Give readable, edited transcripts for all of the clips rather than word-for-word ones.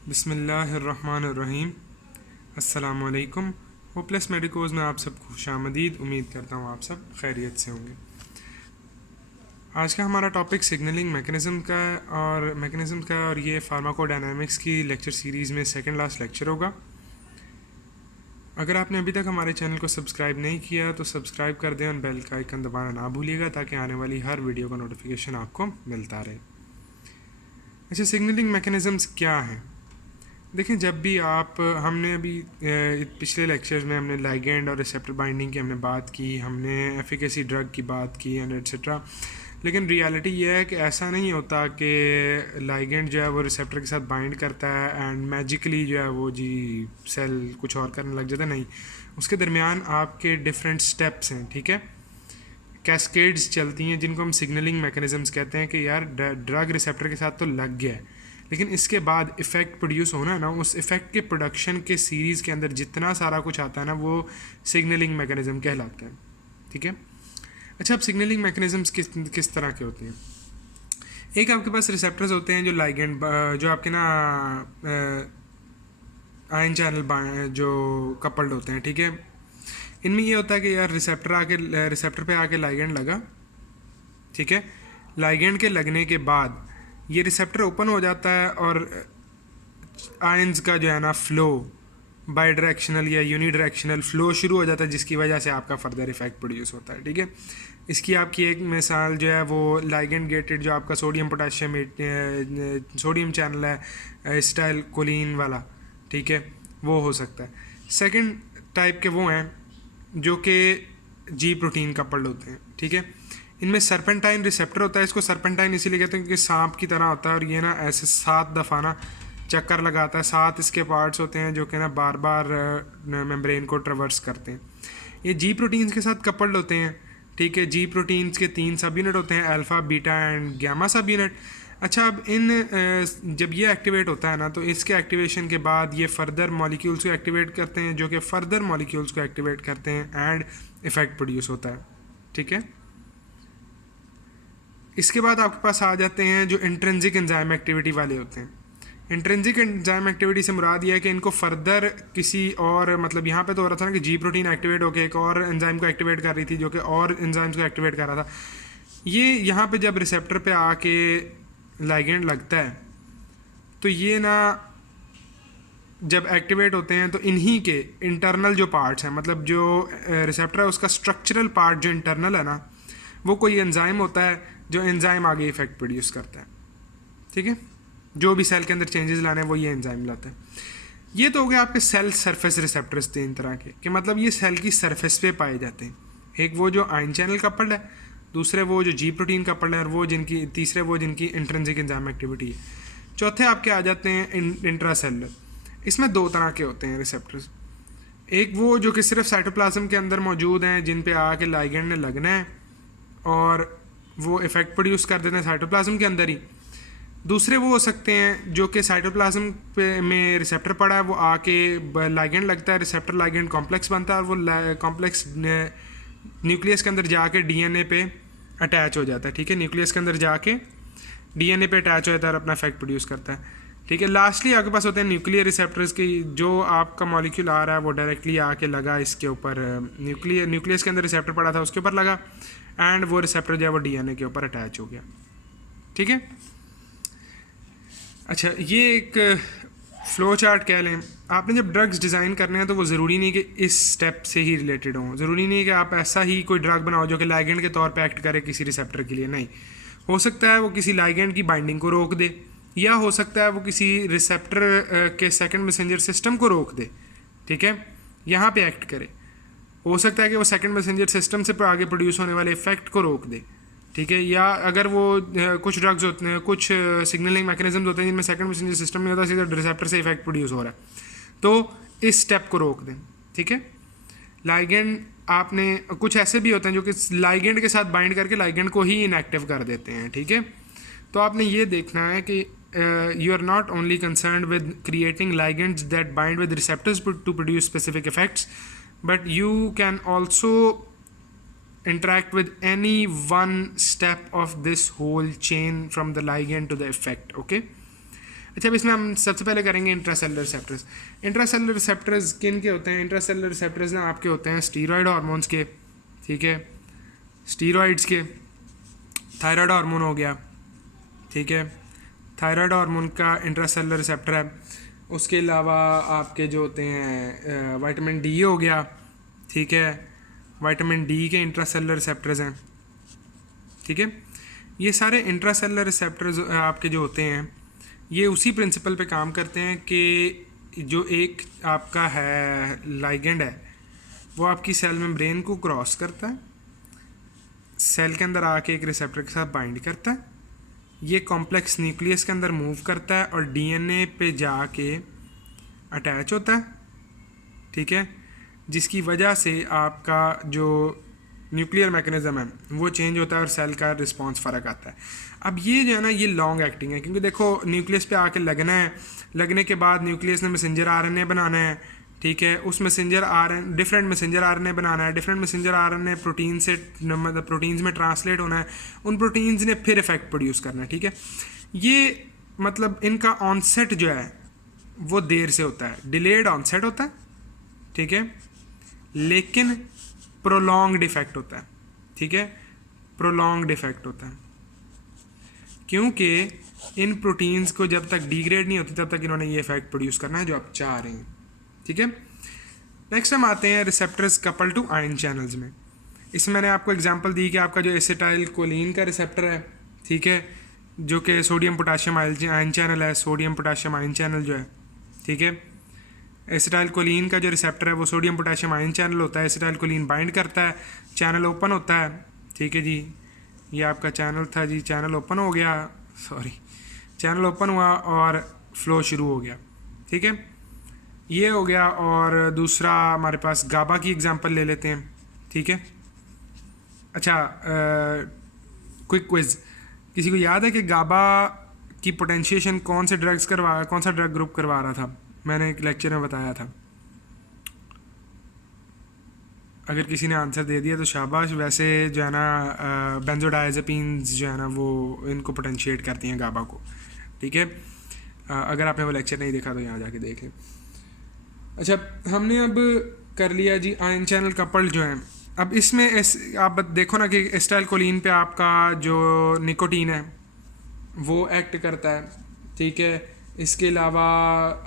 बिस्मिल्लाहिर्रहमानिर्रहीम। अस्सलामुअलैकुम। होपलेस मेडिकोज़ में आप सब खुशामदीद। उम्मीद करता हूँ आप सब खैरियत से होंगे। आज का हमारा टॉपिक सिग्नलिंग मैकेनिज़्म का और ये फार्माकोडायनामिक्स की लेक्चर सीरीज़ में सेकंड लास्ट लेक्चर होगा। अगर आपने अभी तक हमारे चैनल को सब्सक्राइब नहीं किया तो सब्सक्राइब कर दें और बेल का आइकन दबाना ना भूलिएगा ताकि आने वाली हर वीडियो का नोटिफिकेशन आपको मिलता रहे। अच्छा, सिग्नलिंग मैकेनिज़म्स क्या हैं? देखें, जब भी हमने अभी पिछले लेक्चर्स में हमने लाइगेंड और रिसेप्टर बाइंडिंग की हमने बात की, हमने एफिकेसी ड्रग की बात की एंड एट्सेट्रा। लेकिन रियलिटी ये है कि ऐसा नहीं होता कि लाइगेंड जो है वो रिसेप्टर के साथ बाइंड करता है एंड मैजिकली जो है वो जी सेल कुछ और करने लग जाता है। नहीं, उसके दरमियान आपके डिफरेंट स्टेप्स हैं, ठीक है, कैस्केड्स चलती हैं जिनको हम सिग्नलिंग मैकेनिज़म्स कहते हैं कि यार ड्रग रिसेप्टर के साथ तो लग गया है, लेकिन इसके बाद इफ़ेक्ट प्रोड्यूस होना है ना, उस इफ़ेक्ट के प्रोडक्शन के सीरीज़ के अंदर जितना सारा कुछ आता है ना वो सिग्नलिंग मैकेनिज़्म कहलाता है, ठीक है। अच्छा, अब सिग्नलिंग मैकेनिज़म्स किस तरह के होते हैं? एक आपके पास रिसेप्टर्स होते हैं जो लाइगेंड जो आपके ना आयन चैनल जो कपल्ड होते हैं, ठीक है। इनमें ये होता है कि यार रिसेप्टर पे आके लाइगेंड लगा, ठीक है। लाइगेंड के लगने के बाद ये रिसेप्टर ओपन हो जाता है और आयंस का जो है ना फ्लो बाई डायरेक्शनल या यूनी डायरेक्शनल फ्लो शुरू हो जाता है, जिसकी वजह से आपका फर्दर इफेक्ट प्रोड्यूस होता है, ठीक है। इसकी आपकी एक मिसाल जो है वो लाइगेंड गेटेड जो आपका सोडियम चैनल है स्टाइल कोलिन वाला, ठीक है, वो हो सकता है। सेकंड टाइप के वो हैं जो कि जी प्रोटीन कपल्ड होते हैं, ठीक है। इनमें सरपेंटाइन रिसेप्टर होता है। इसको सरपेंटाइन इसीलिए कहते हैं क्योंकि सांप की तरह होता है और ये ना ऐसे 7 दफ़ा ना चक्कर लगाता है। 7 इसके पार्ट्स होते हैं जो कि ना बार बार मेम्ब्रेन को ट्रेवर्स करते हैं। ये जी प्रोटीन्स के साथ कपल्ड होते हैं, ठीक है। जी प्रोटीन्स के 3 सब यूनिट होते हैं, अल्फ़ा, बीटा एंड गैमा सब यूनिट। अच्छा, अब जब ये एक्टिवेट होता है ना तो इसके एक्टिवेशन के बाद ये फर्दर मॉलिक्यूल्स को एक्टिवेट करते हैं जो कि फर्दर मॉलिक्यूल्स को एक्टिवेट करते हैं एंड इफेक्ट प्रोड्यूस होता है, ठीक है। इसके बाद आपके पास आ जाते हैं जो इंट्रिंसिक एंजाइम एक्टिविटी वाले होते हैं। इंट्रिंसिक एंजाइम एक्टिविटी से मुराद यह है कि इनको फर्दर किसी और, मतलब यहाँ पे तो हो रहा था ना कि जी प्रोटीन एक्टिवेट होकर एक और एंजाइम को एक्टिवेट कर रही थी जो कि और एंजाइम्स को एक्टिवेट कर रहा था। ये यहाँ पे जब रिसेप्टर पे आके लाइगेंड लगता है तो ये ना जब एक्टिवेट होते हैं तो इन्हीं के इंटरनल जो पार्ट्स हैं, मतलब जो रिसेप्टर है उसका स्ट्रक्चरल पार्ट जो इंटरनल है ना, वो कोई एंजाइम होता है जो एंजाइम आगे इफेक्ट प्रोड्यूस करता है, ठीक है। जो भी सेल के अंदर चेंजेस लाने हैं वो ये एंजाइम लाता है। ये तो हो गया आपके सेल सरफेस रिसेप्टर्स 3 तरह के, कि मतलब ये सेल की सरफेस पे पाए जाते हैं। एक वो जो आयन चैनल कपल्ड है, दूसरे वो जो जी प्रोटीन कपल्ड है, और तीसरे वो जिनकी इंट्रिंसिक एंजाइम एक्टिविटी है। चौथे आपके आ जाते हैं इंट्रासेलुलर। इसमें 2 तरह के होते हैं रिसेप्टर्स। एक वो जो कि सिर्फ साइटोप्लाज्म के अंदर मौजूद हैं, जिन पे आके लाइगेंड ने लगना है और वो इफेक्ट प्रोड्यूस कर देते हैं साइटोप्लाज्म के अंदर ही। दूसरे वो हो सकते हैं जो कि साइटोप्लाज्म पे में रिसेप्टर पड़ा है, वो आके लाइगेंड लगता है, रिसेप्टर लाइगेंड कॉम्प्लेक्स बनता है और वो कॉम्प्लेक्स न्यूक्लियस के अंदर जाके डीएनए पे अटैच हो जाता है, ठीक है। न्यूक्लियस के अंदर जाके डीएनए पे अटैच हो जाता है और अपना इफेक्ट प्रोड्यूस करता है, ठीक है। लास्टली आपके पास होते हैं न्यूक्लियर रिसेप्टर्स की, जो आपका मॉलिक्यूल आ रहा है वो डायरेक्टली आके लगा इसके ऊपर, न्यूक्लियस के अंदर रिसेप्टर पड़ा था उसके ऊपर लगा एंड वो रिसेप्टर जो है वो डीएनए के ऊपर अटैच हो गया, ठीक है। अच्छा, ये एक फ्लो चार्ट कह लें। आपने जब ड्रग्स डिज़ाइन करने हैं तो वो ज़रूरी नहीं कि इस स्टेप से ही रिलेटेड हों। ज़रूरी नहीं कि आप ऐसा ही कोई ड्रग बनाओ जो कि लाइगेंड के तौर पे एक्ट करे किसी रिसेप्टर के लिए। नहीं, हो सकता है वो किसी लाइगेंड की बाइंडिंग को रोक दे, या हो सकता है वो किसी रिसेप्टर के सेकंड मैसेंजर सिस्टम को रोक दे, ठीक है, यहाँ पे एक्ट करे। हो सकता है कि वो सेकंड मैसेंजर सिस्टम से आगे प्रोड्यूस होने वाले इफेक्ट को रोक दे, ठीक है। या अगर वो कुछ ड्रग्स होते हैं, कुछ सिग्नलिंग मैकेनिज्म्स होते हैं जिनमें सेकंड मैसेंजर सिस्टम नहीं होता, सीधा रिसेप्टर से इफेक्ट प्रोड्यूस हो रहा है, तो इस स्टेप को रोक दें, ठीक है। लाइगेंड आपने कुछ ऐसे भी होते हैं जो कि लाइगेंड के साथ बाइंड करके लाइगेंड को ही इनएक्टिव कर देते हैं, ठीक है। तो आपने ये देखना है कि you are not only concerned with creating ligands that bind with receptors to produce specific effects, but you can also interact with any one step of this whole chain from the ligand to the effect, okay. अच्छा, अब इसमें हम सबसे पहले करेंगे intracellular receptors. Intracellular receptors किन के होते हैं? इंट्रासेलुलर रिसेप्टर्स ना आपके होते हैं स्टीरॉयड हार्मोन्स के, ठीक है, स्टीरॉयड्स के। थायराइड हार्मोन हो गया, ठीक है, थायराइड हार्मोन का इंट्रासेलुलर रिसेप्टर है। उसके अलावा आपके जो होते हैं विटामिन डी हो गया, ठीक है, विटामिन डी के इंट्रासेलुलर रिसेप्टर्स हैं, ठीक है। ये सारे इंट्रासेलुलर रिसेप्टर्स आपके जो होते हैं ये उसी प्रिंसिपल पे काम करते हैं कि जो एक आपका है लाइगेंड है वो आपकी सेल मेम्ब्रेन को क्रॉस करता है, सेल के अंदर आके एक रिसेप्टर के साथ बाइंड करता है, ये कॉम्प्लेक्स न्यूक्लियस के अंदर मूव करता है और डीएनए पे जाके अटैच होता है, ठीक है, जिसकी वजह से आपका जो न्यूक्लियर मैकेनिज्म है वो चेंज होता है और सेल का रिस्पांस फ़र्क आता है। अब ये जो है ना ये लॉन्ग एक्टिंग है, क्योंकि देखो न्यूक्लियस पे आके लगना है, लगने के बाद न्यूक्लियस ने मैसेंजर आरएनए बनाना है, ठीक है, उस messenger RNA different messenger RNA बनाना है, डिफरेंट मैसेंजर आरएनए प्रोटीन से मतलब प्रोटीन्स में ट्रांसलेट होना है, उन प्रोटीन्स ने फिर इफेक्ट प्रोड्यूस करना है, ठीक है। ये मतलब इनका ऑनसेट जो है वो देर से होता है, डिलेड ऑनसेट होता है, ठीक है, लेकिन प्रोलॉन्ग्ड इफेक्ट होता है, ठीक है, प्रोलॉन्ग्ड इफेक्ट होता है, क्योंकि इन प्रोटीन्स को जब तक डिग्रेड नहीं होती तब तक इन्होंने ये इफेक्ट प्रोड्यूस करना है जो आप चाह रहे हैं, ठीक है। नेक्स्ट हम आते हैं receptors couple to ion channels में। इसमें मैंने आपको एग्जांपल दी कि आपका जो एसिटाइल कोलिन का रिसेप्टर है, ठीक है, जो कि सोडियम पोटाशियम आयन चैनल है, सोडियम पोटाशियम आयन चैनल जो है, ठीक है, एसिटाइल कोलिन का जो रिसेप्टर है वो सोडियम पोटाशियम आयन चैनल होता है। एसिटाइल कोलिन बाइंड करता है, चैनल ओपन होता है, ठीक है जी, ये आपका चैनल था जी, चैनल ओपन हो गया, सॉरी, चैनल ओपन हुआ और फ्लो शुरू हो गया, ठीक है, ये हो गया। और दूसरा हमारे पास गाबा की एग्जांपल ले लेते हैं, ठीक है। अच्छा, क्विक क्विज, किसी को याद है कि गाबा की पोटेंशिएशन कौन सा ड्रग ग्रुप करवा रहा था? मैंने एक लेक्चर में बताया था। अगर किसी ने आंसर दे दिया तो शाबाश, वैसे जो है ना बेंजोडायज़ेपिन्स जो है ना वो इनको पोटेंशिएट करती हैं गाबा को, ठीक है। अगर आपने वो लेक्चर नहीं देखा तो यहाँ जाके देखें। अच्छा, हमने अब कर लिया जी आयन चैनल कपल्ड जो है। अब इसमें आप देखो ना कि एसिटाइल कोलिन पे आपका जो निकोटीन है वो एक्ट करता है, ठीक है। इसके अलावा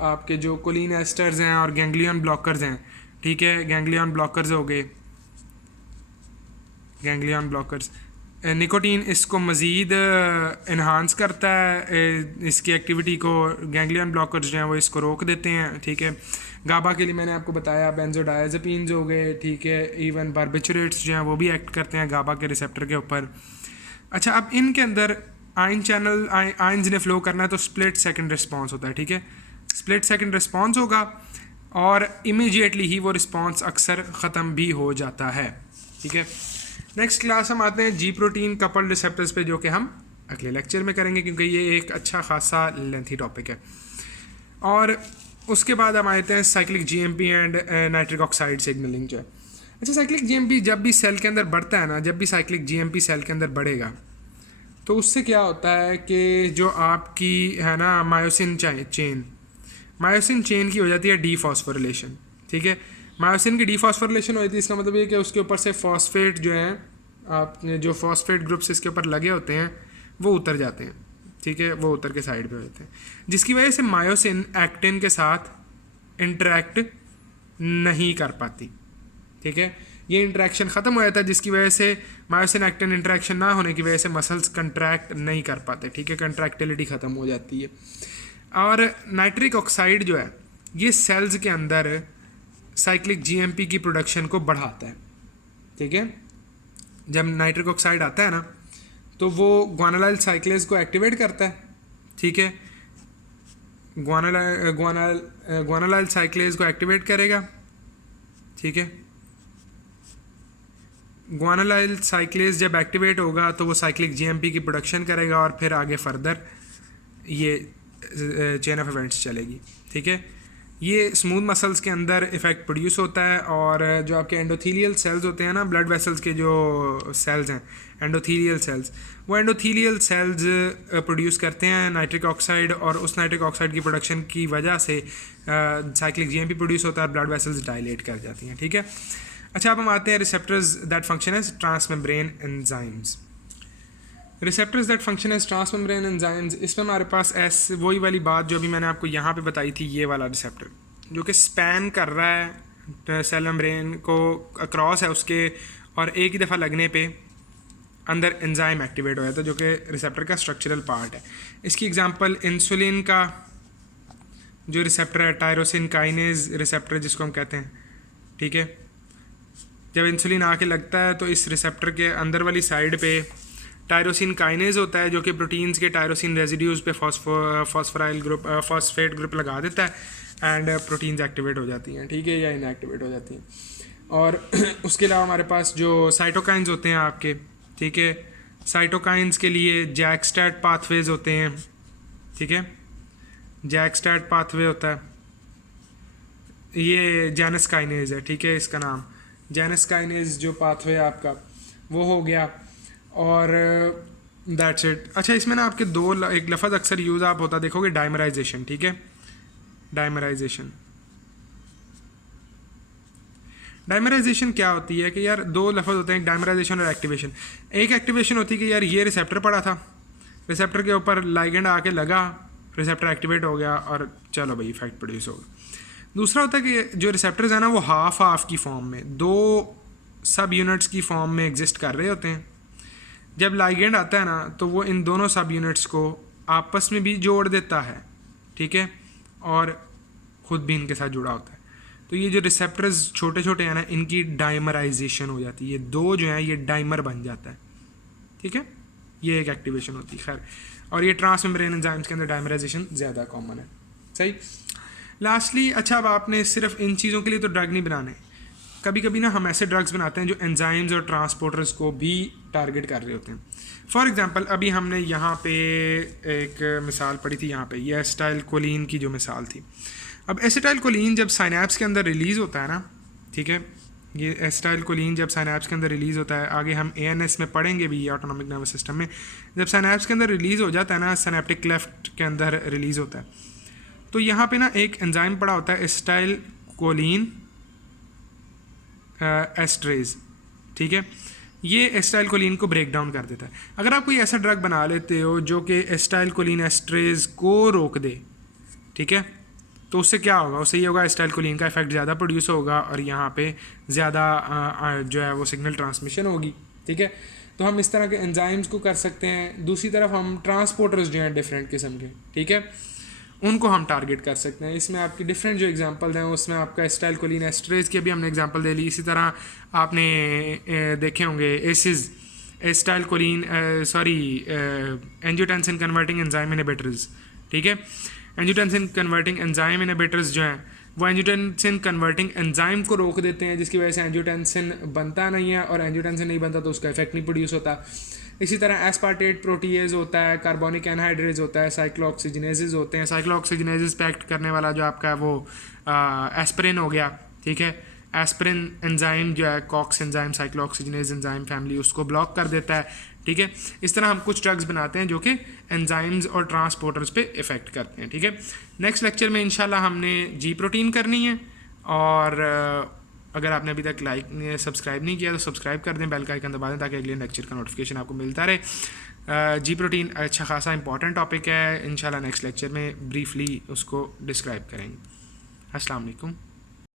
आपके जो कोलिन एस्टर्स हैं और गैंग्लियन ब्लॉकर्स हैं, ठीक है, गैंग्लियन ब्लॉकर्स हो गए, गैंग्लियन ब्लॉकर्स, निकोटीन इसको मज़ीद इन्हांस करता है इसकी एक्टिविटी को, गैंग्लियन ब्लॉकर्स जो हैं वो इसको रोक देते हैं, ठीक है। गाबा के लिए मैंने आपको बताया बेंजोडायज़ेपिन्स हो गए, ठीक है, इवन बारबिचुरेट्स जो हैं वो भी एक्ट करते हैं गाबा के रिसेप्टर के ऊपर। अच्छा, अब इनके अंदर आयन चैनल आयंस ने फ्लो करना है तो स्प्लिट सेकंड रिस्पांस होता है, ठीक है, स्प्लिट सेकंड रिस्पांस होगा और इमीडिएटली ही वो रिस्पांस अक्सर ख़त्म भी हो जाता है, ठीक है। नेक्स्ट क्लास हम आते हैं जी प्रोटीन कपल्ड रिसेप्टर्स पे, जो कि हम अगले लेक्चर में करेंगे क्योंकि ये एक अच्छा खासा लेंथी टॉपिक है। और उसके बाद हम आते हैं cyclic GMP and nitric oxide signalling जो है। अच्छा, साइक्लिक जीएमपी जब भी सेल के अंदर बढ़ता है ना, जब भी साइक्लिक जीएमपी सेल के अंदर बढ़ेगा तो उससे क्या होता है कि जो आपकी है ना मायोसिन चेन की हो जाती है डीफॉस्फोरिलेशन, ठीक है। मायोसिन की डीफॉस्फोरिलेशन हो जाती है, इसका मतलब ये कि उसके ऊपर से फॉस्फेट जो हैं, आपने जो फॉस्फेट ग्रुप्स इसके ऊपर लगे होते हैं वो उतर जाते हैं, ठीक है, वो उतर के साइड पे होते हैं, जिसकी वजह से मायोसिन एक्टिन के साथ इंटरेक्ट नहीं कर पाती, ठीक है। ये इंटरेक्शन ख़त्म हो जाता है, जिसकी वजह से मायोसिन एक्टिन इंटरेक्शन ना होने की वजह से मसल्स कंट्रैक्ट नहीं कर पाते, ठीक है, कंट्रैक्टिलिटी ख़त्म हो जाती है। और नाइट्रिक ऑक्साइड जो है ये सेल्स के अंदर साइक्लिक जीएमपी की प्रोडक्शन को बढ़ाता है, ठीक है। जब नाइट्रिक ऑक्साइड आता है ना तो वो ग्वानालाइल साइक्लेज को एक्टिवेट करता है, ठीक है, ग्वानालाइल साइक्लेज को एक्टिवेट करेगा, ठीक है। ग्वानालाइल साइक्लेज जब एक्टिवेट होगा तो वो साइक्लिक जीएमपी की प्रोडक्शन करेगा और फिर आगे फर्दर ये चेन ऑफ इवेंट्स चलेगी, ठीक है। ये स्मूथ मसल्स के अंदर इफ़ेक्ट प्रोड्यूस होता है, और जो आपके एंडोथीलियल सेल्स होते हैं ना, ब्लड वेसल्स के जो सेल्स हैं एंडोथीलियल सेल्स, वो एंडोथीलियल सेल्स प्रोड्यूस करते हैं नाइट्रिक ऑक्साइड, और उस नाइट्रिक ऑक्साइड की प्रोडक्शन की वजह से साइक्लिक जीएमपी प्रोड्यूस होता है, ब्लड वेसल्स डायलेट कर जाती हैं, ठीक है। अच्छा, अब हम आते हैं receptors that function as transmembrane enzymes. Receptors that function as transmembrane enzymes, इसमें हमारे पास वही वाली बात जो अभी मैंने आपको यहाँ पे बताई थी, ये वाला रिसेप्टर जो कि स्पैन कर रहा है सेल मेम्ब्रेन को अक्रॉस है उसके, और एक ही दफ़ा लगने पे अंदर एंजाइम एक्टिवेट हो जाता है जो कि रिसेप्टर का स्ट्रक्चरल पार्ट है। इसकी एग्जांपल इंसुलिन का जो रिसेप्टर है, टायरोसिन काइनेज रिसेप्टर जिसको हम कहते हैं, ठीक है। जब इंसुलिन आके लगता है तो इस रिसेप्टर के अंदर वाली साइड पे टायरोसिन काइनेज होता है जो कि प्रोटीन्स के टायरोसिन रेजिड्यूज पे फॉस्फोराइल ग्रुप फॉस्फेट ग्रुप लगा देता है एंड प्रोटीन्स एक्टिवेट हो जाती हैं, ठीक है, या इनएक्टिवेट हो जाती हैं। और उसके अलावा हमारे पास जो साइटोकाइंस होते हैं आपके, ठीक है, साइटोकाइंस के लिए जैकस्टैट पाथवेज होते हैं, ठीक है, जैकस्टैट पाथवे होता है, ये जेनस काइनेज है, ठीक है, इसका नाम जेनस काइनेज जो पाथवे आपका वो हो गया, और दैट्स इट। अच्छा, इसमें ना आपके एक लफ्ज़ अक्सर यूज़ आप होता देखोगे, डाइमराइजेशन, ठीक है, डाइमराइजेशन। डाइमराइजेशन क्या होती है कि यार दो लफ्ज़ होते हैं, डाइमराइजेशन और एक्टिवेशन। एक एक्टिवेशन होती है कि यार ये रिसेप्टर पड़ा था, रिसेप्टर के ऊपर लाइगेंड आके लगा, रिसेप्टर एक्टिवेट हो गया और चलो भाई इफेक्ट प्रोड्यूस होगा। दूसरा होता है कि जो रिसेप्टर्स हैं ना वो हाफ की फॉर्म में, दो सब यूनिट्स की फॉर्म में एग्जिस्ट कर रहे होते हैं। जब लाइगेंड आता है ना तो वो इन दोनों सब यूनिट्स को आपस में भी जोड़ देता है, ठीक है, और ख़ुद भी इनके साथ जुड़ा होता है। तो ये जो रिसेप्टर्स छोटे छोटे हैं ना, इनकी डाइमराइजेशन हो जाती है, ये दो जो हैं ये डाइमर बन जाता है, ठीक है, ये एक एक्टिवेशन होती है। खैर, और ये ट्रांसमेम्ब्रेन एंजाइम्स के अंदर डाइमराइजेशन ज़्यादा कॉमन है, सही। लास्टली, अच्छा, अब आपने सिर्फ इन चीज़ों के लिए तो ड्रग नहीं बनाने, कभी कभी ना हम ऐसे ड्रग्स बनाते हैं जो एंजाइम्स और ट्रांसपोर्टर्स को भी टारगेट कर रहे होते हैं। फॉर एग्जांपल, अभी हमने यहाँ पे एक मिसाल पढ़ी थी, यहाँ पे ये एसिटाइलकोलिन की जो मिसाल थी। अब एसिटाइलकोलिन जब साइनैप्स के अंदर रिलीज़ होता है ना, ठीक है, ये एसिटाइलकोलिन जब साइनैप्स के अंदर रिलीज़ होता है, आगे हम ANS में पढ़ेंगे भी, ऑटोनॉमिक नर्वस सिस्टम में, जब साइनैप्स के अंदर रिलीज़ हो जाता है ना, सिनेप्टिक क्लेफ्ट के अंदर रिलीज़ होता है, तो यहाँ पे ना एक एंजाइम पड़ा होता है एसिटाइलकोलिन एस्ट्रेज, ठीक है, ये एसिटाइलकोलिन को ब्रेक डाउन कर देता है। अगर आप कोई ऐसा ड्रग बना लेते हो जो कि एसिटाइलकोलिन एस्ट्रेज को रोक दे, ठीक है, तो उससे क्या होगा, उससे ये होगा एसिटाइलकोलिन का इफेक्ट ज़्यादा प्रोड्यूस होगा और यहाँ पे ज़्यादा जो है वो सिग्नल ट्रांसमिशन होगी, ठीक है। तो हम इस तरह के एंजाइम्स को कर सकते हैं। दूसरी तरफ हम ट्रांसपोर्टर्स जो हैं डिफरेंट किस्म के, ठीक है, उनको हम टारगेट कर सकते हैं। इसमें आपकी डिफरेंट जो एग्जांपल हैं उसमें आपका एसिटाइलकोलिन एस्ट्रेज की अभी हमने एग्जांपल दे ली। इसी तरह आपने देखे होंगे acetylcholine angiotensin converting enzyme inhibitors, ठीक है, एंजियोटेंसिन कन्वर्टिंग एंजाइम इनहिबिटर्स जो हैं वो एंजियोटेंसिन कन्वर्टिंग एंजाइम को रोक देते हैं, जिसकी वजह से एंजियोटेंसिन बनता नहीं है, और एंजियोटेंसिन नहीं बनता तो उसका इफेक्ट नहीं प्रोड्यूस होता। इसी तरह एस्पार्टेट प्रोटीएज होता है, कार्बोनिक एनहाइड्रेज होता है, साइक्लोऑक्सीजिनेजेस होते हैं। साइक्लोऑक्सीजिनेजेस पे एक्ट करने वाला जो आपका वो एस्पिरिन हो गया, ठीक है, एस्पिरिन एंजाइम जो है COX enzyme cyclooxygenase enzyme family उसको ब्लॉक कर देता है, ठीक है। इस तरह हम कुछ ड्रग्स बनाते हैं जो कि एंजाइम्स और ट्रांसपोर्टर्स पे इफेक्ट करते हैं, ठीक है। नेक्स्ट लेक्चर में इंशाल्लाह हमने जी प्रोटीन करनी है, और अगर आपने अभी तक सब्सक्राइब नहीं किया तो सब्सक्राइब कर दें, बेल का आइकन दबा दें ताकि अगले लेक्चर का नोटिफिकेशन आपको मिलता रहे। जी प्रोटीन अच्छा खासा इंपॉर्टेंट टॉपिक है, इंशाल्लाह नेक्स्ट लेक्चर में ब्रीफली उसको डिस्क्राइब करेंगे। अस्सलाम वालेकुम।